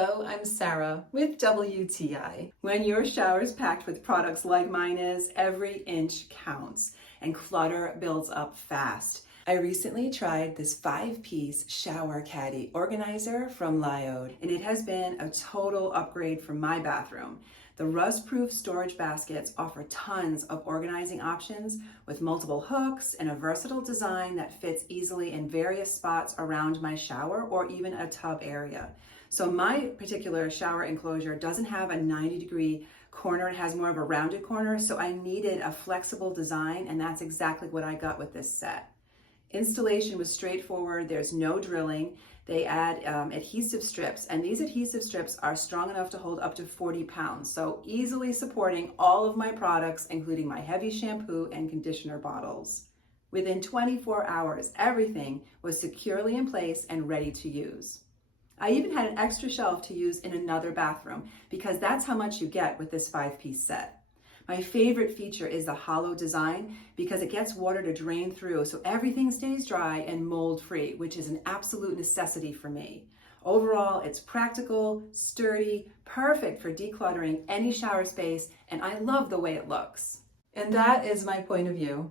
Hello, I'm Sarah with WTI. When your shower's packed with products like mine is, every inch counts and clutter builds up fast. I recently tried this 5-piece shower caddy organizer from Liuoud, and it has been a total upgrade for my bathroom. The rustproof storage baskets offer tons of organizing options with multiple hooks and a versatile design that fits easily in various spots around my shower or even a tub area. So my particular shower enclosure doesn't have a 90-degree corner. It has more of a rounded corner, so I needed a flexible design, and that's exactly what I got with this set. Installation was straightforward. There's no drilling. They add adhesive strips, and these adhesive strips are strong enough to hold up to 40 pounds, so easily supporting all of my products, including my heavy shampoo and conditioner bottles. Within 24 hours, everything was securely in place and ready to use. I even had an extra shelf to use in another bathroom because that's how much you get with this 5-piece set. My favorite feature is the hollow design because it gets water to drain through so everything stays dry and mold free, which is an absolute necessity for me. Overall, it's practical, sturdy, perfect for decluttering any shower space, and I love the way it looks. And that is my point of view.